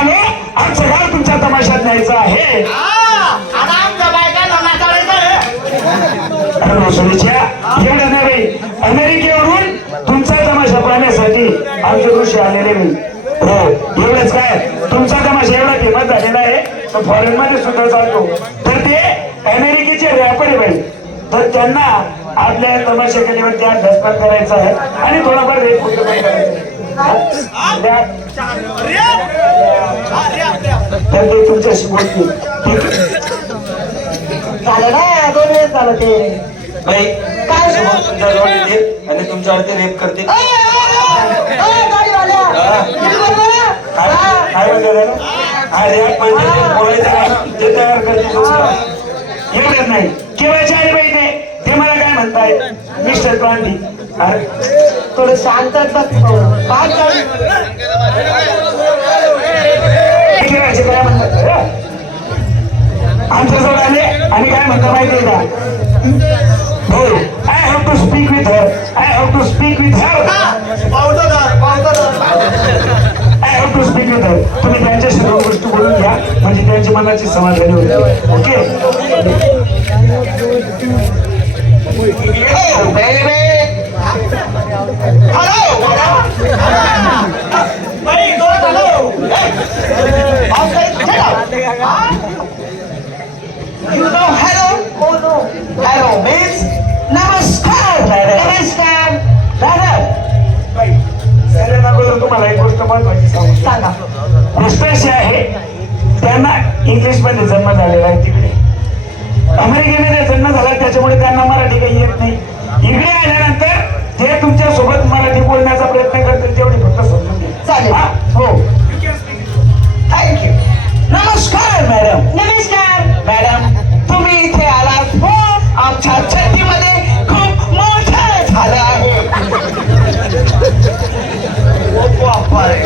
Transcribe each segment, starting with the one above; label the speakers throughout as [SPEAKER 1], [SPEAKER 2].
[SPEAKER 1] आलो आमचं गाव तुमच्या तमाशात न्यायचं आहे. एवढं नव्हे अमेरिकेवरून तुमचा तमाशा पाहण्यासाठी आमचे ऋषी आलेले मी. हो एवढंच काय? तुमचा तमाशा एवढा फेमस झालेला आहे तो फॉरेन मध्ये सुद्धा चालतो. तर ते अमेरिकेचे रॅपर आहे बाई. तर त्यांना आपल्या तमाशा केल्यावरती अभ्यासक्रम करायचा आहे. आणि थोडाफार रेट कुठं पण करायचं आहे. तर ते तुमच्याशी बोलतील?
[SPEAKER 2] झालं ना? दोन वेळेस झालं ते.
[SPEAKER 3] बाई काय तुमच्या जवळ येते आणि तुमच्यावरती रेप करते? काय. काय म्हणते त्याला? अरे म्हणजे ते बोलायचं का? ते तयार करते
[SPEAKER 1] नाही. केव्हाचे आले बाई? म्हणताय मिस्टर गांधी.
[SPEAKER 2] थोडं शांत बस पाच
[SPEAKER 1] काय म्हणतात आमच्याजवळ आले आणि काय म्हणतात माहितीये का? हो I have to speak with her I have to speak with her I have to speak with her तुम्ही त्यांच्याशी दोन गोष्टी बोलून घ्या. म्हणजे त्यांच्या मनाची समाधानी होते. Okay
[SPEAKER 2] You know hello? Oh no. Hello means नमस्कार नमस्कार मॅडम
[SPEAKER 1] अगोदर तुम्हाला एक गोष्ट महत्वाची सांगू
[SPEAKER 2] सांगा
[SPEAKER 1] गोष्ट अशी आहे त्यांना इंग्लिशमध्ये जन्म झालेला आहे तिकडे अमेरिकेमध्ये जन्म झाला त्याच्यामुळे त्यांना मराठी काही येत नाही. इकडे आल्यानंतर ते तुमच्यासोबत मराठी बोलण्याचा प्रयत्न करतील तेवढी फक्त समजून घ्या.
[SPEAKER 2] चालेल.
[SPEAKER 1] हा? हो.
[SPEAKER 2] थँक्यू नमस्कार मॅडम नमस्कार. मॅडम तुम्ही इथे आलात. हो आमच्या छत्तीमध्ये खूप मोठं झालं आहे. ओ बापरे.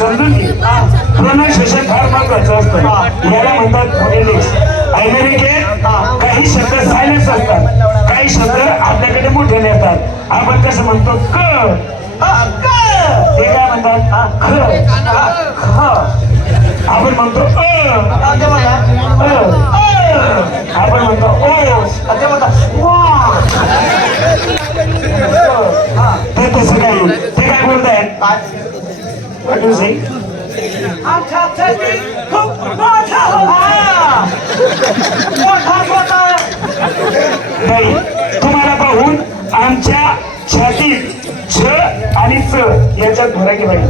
[SPEAKER 1] समजून प्रोनाउन्सिएशन फार महत्वाचं असतं. याला म्हणतात फोनेटिक्स अमेरिकेत काही शब्द सायलेन्स असतात. काही शब्द आपल्याकडे मोठे येतात आपण कसं म्हणतो? क. ते काय म्हणतात? ख. आपण म्हणतो अ. Say?
[SPEAKER 2] आमच्या छत्तीत खूप मोठा होता मोठा होता
[SPEAKER 1] नाही तुम्हाला पाहून आमच्या छातीत छ आणि च याच्यात फरक आहे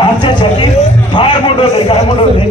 [SPEAKER 1] आमच्या छातीत फार मोठं होते काय मोठं होते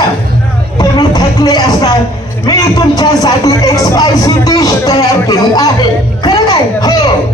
[SPEAKER 2] थकले असतात. मी तुमच्यासाठी एक स्पायसी डिश तयार केली आहे. खरं काय? हो.